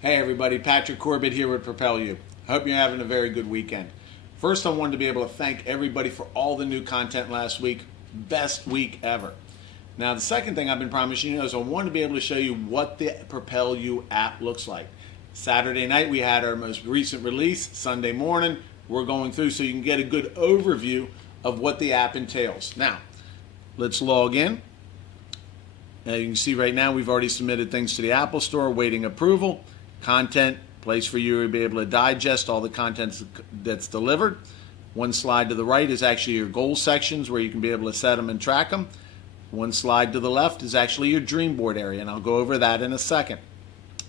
Hey everybody, Patrick Corbett here with PropelU. I hope you're having a very good weekend. First, I wanted to be able to thank everybody for all the new content last week. Best week ever. Now, the second thing I've been promising you is I wanted to be able to show you what the PropelU app looks like. Saturday night, we had our most recent release. Sunday morning, we're going through so you can get a good overview of what the app entails. Now, let's log in. Now, you can see right now we've already submitted things to the Apple Store, waiting approval. Content, place for you to be able to digest all the content that's delivered. One slide to the right is actually your goal sections where you can be able to set them and track them. One slide to the left is actually your dream board area, and I'll go over that in a second.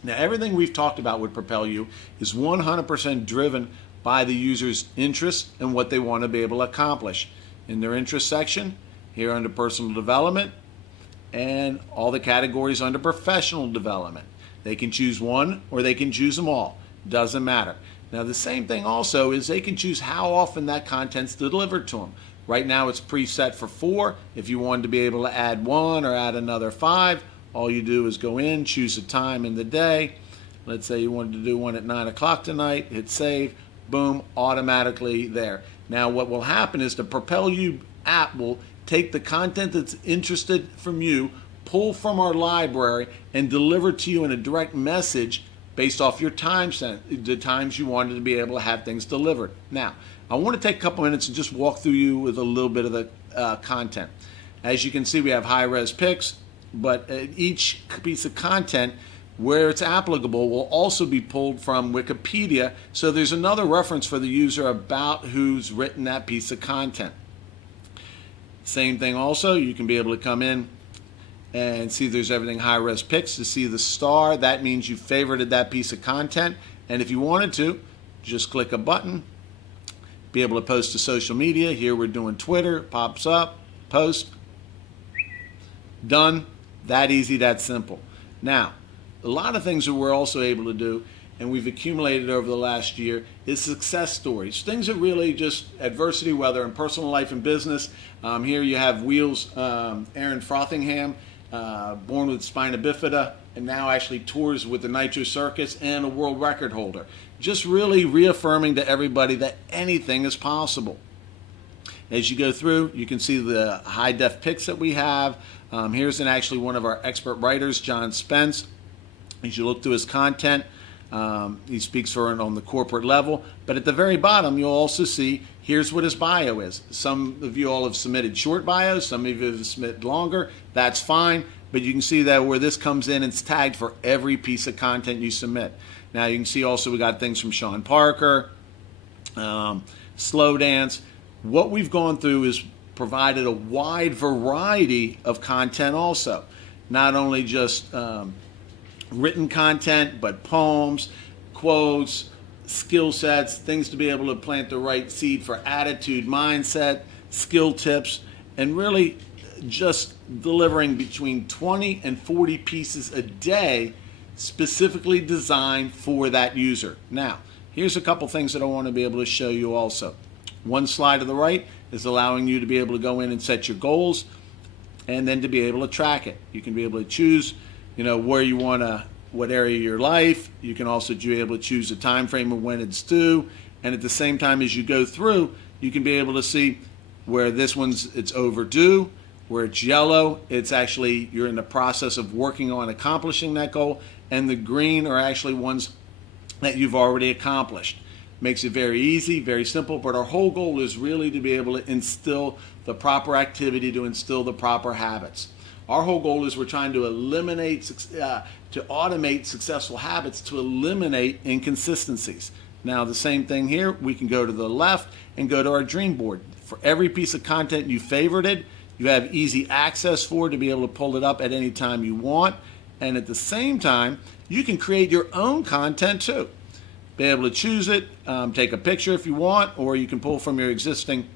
Now, everything we've talked about with PropelU is 100% driven by the user's interests and what they want to be able to accomplish. In their interest section, here under personal development, and all the categories under professional development. They can choose one or they can choose them all. Doesn't matter. Now, the same thing also is they can choose how often that content's delivered to them. Right now it's preset for 4. If you wanted to be able to add 1 or add another 5, all you do is go in, choose a time in the day. Let's say you wanted to do one at 9 o'clock tonight, hit save, boom, automatically there. Now what will happen is the PropelU app will take the content that's interested from you, pull from our library, and deliver to you in a direct message based off your time sent, the times you wanted to be able to have things delivered. Now, I want to take a couple minutes and just walk through you with a little bit of the content. As you can see, we have high-res pics, but each piece of content, where it's applicable, will also be pulled from Wikipedia, so there's another reference for the user about who's written that piece of content. Same thing also, you can be able to come in and see there's everything high-res pics. To see the star, that means you favorited that piece of content, and if you wanted to, just click a button, be able to post to social media. Here we're doing Twitter, pops up, post, done. That easy, that simple. Now, a lot of things that we're also able to do, and we've accumulated over the last year, is success stories. Things that really just adversity, whether in personal life and business. Here you have Wheels, Aaron Frothingham, born with spina bifida, and now actually tours with the Nitro Circus and a world record holder. Just really reaffirming to everybody that anything is possible. As you go through, you can see the high-def pics that we have. Here's actually one of our expert writers, John Spence. As you look through his content, he speaks for it on the corporate level, but at the very bottom you'll also see here's what his bio is. Some of you all have submitted short bios, some of you have submitted longer. That's fine, but you can see that where this comes in, it's tagged for every piece of content you submit. Now you can see also we got things from Sean Parker, Slow Dance. What we've gone through is provided a wide variety of content also, not only just written content, but poems, quotes, skill sets, things to be able to plant the right seed for attitude, mindset, skill tips, and really just delivering between 20 and 40 pieces a day specifically designed for that user. Now, here's a couple things that I want to be able to show you also. One slide to the right is allowing you to be able to go in and set your goals and then to be able to track it. You can be able to choose where you want to, what area of your life. You can also be able to choose the time frame of when it's due, and at the same time as you go through, you can be able to see where this one's it's overdue, where it's yellow, it's actually you're in the process of working on accomplishing that goal, and the green are actually ones that you've already accomplished. Makes it very easy, very simple, but our whole goal is really to be able to instill the proper activity, to instill the proper habits. Our whole goal is we're trying to eliminate, to automate successful habits, to eliminate inconsistencies. Now the same thing here, we can go to the left and go to our dream board. For every piece of content you favorited, you have easy access for to be able to pull it up at any time you want. And at the same time, you can create your own content too. Be able to choose it, take a picture if you want, or you can pull from your existing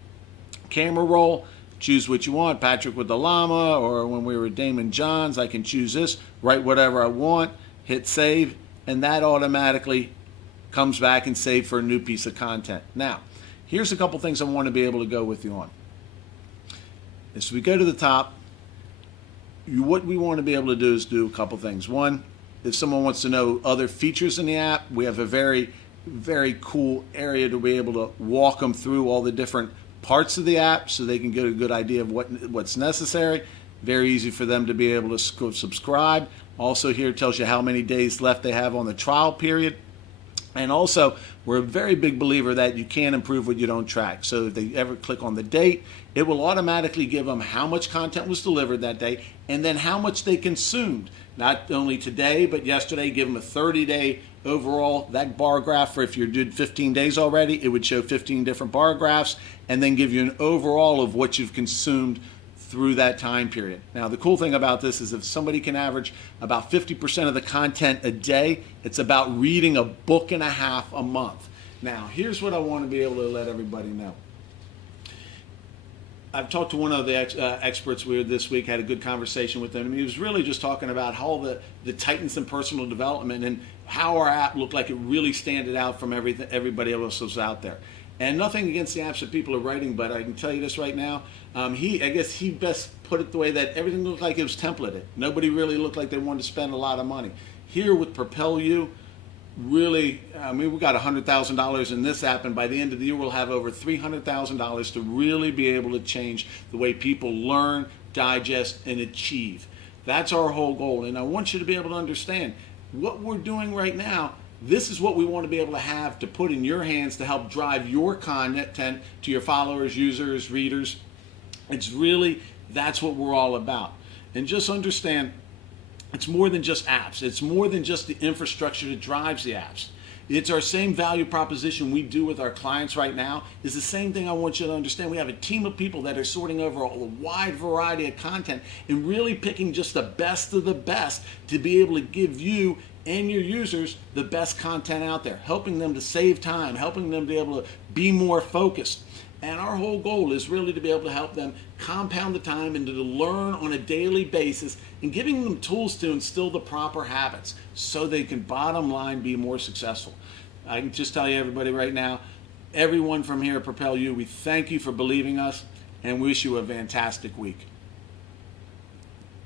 camera roll. Choose what you want, Patrick with the llama, or when we were at Damon Johns, I can choose this, write whatever I want, hit save, and that automatically comes back and save for a new piece of content. Now, here's a couple things I want to be able to go with you on. As we go to the top, what we want to be able to do is do a couple things. One, If someone wants to know other features in the app, we have a very cool area to be able to walk them through all the different parts of the app so they can get a good idea of what's necessary. Very easy for them to be able to subscribe. Also here it tells you how many days left they have on the trial period. And also, we're a very big believer that you can't improve what you don't track. So if they ever click on the date, it will automatically give them how much content was delivered that day and then how much they consumed. Not only today, but yesterday, give them a 30-day overall. That bar graph, for if you did 15 days already, it would show 15 different bar graphs and then give you an overall of what you've consumed through that time period. Now, the cool thing about this is if somebody can average about 50% of the content a day, it's about reading a book and a half a month. Now, here's what I want to be able to let everybody know. I've talked to one of the experts this week, had a good conversation with him. He was really just talking about how the tightness in personal development and how our app looked like it really standed out from everybody else was out there. And nothing against the apps that people are writing, but I can tell you this right now. I guess he best put it the way that everything looked like it was templated. Nobody really looked like they wanted to spend a lot of money. Here with PropelU, really, we got $100,000 in this app, and by the end of the year, we'll have over $300,000 to really be able to change the way people learn, digest, and achieve. That's our whole goal, and I want you to be able to understand what we're doing right now. This is what we want to be able to have to put in your hands to help drive your content to your followers, users, readers. It's really, that's what we're all about. And just understand, it's more than just apps. It's more than just the infrastructure that drives the apps. It's our same value proposition we do with our clients right now. Is the same thing I want you to understand. We have a team of people that are sorting over a wide variety of content and really picking just the best of the best to be able to give you and your users the best content out there, helping them to save time, helping them to be able to be more focused. And our whole goal is really to be able to help them compound the time and to learn on a daily basis and giving them tools to instill the proper habits so they can, bottom line, be more successful. I can just tell you, everybody right now, everyone from here at PropelU, we thank you for believing us and wish you a fantastic week.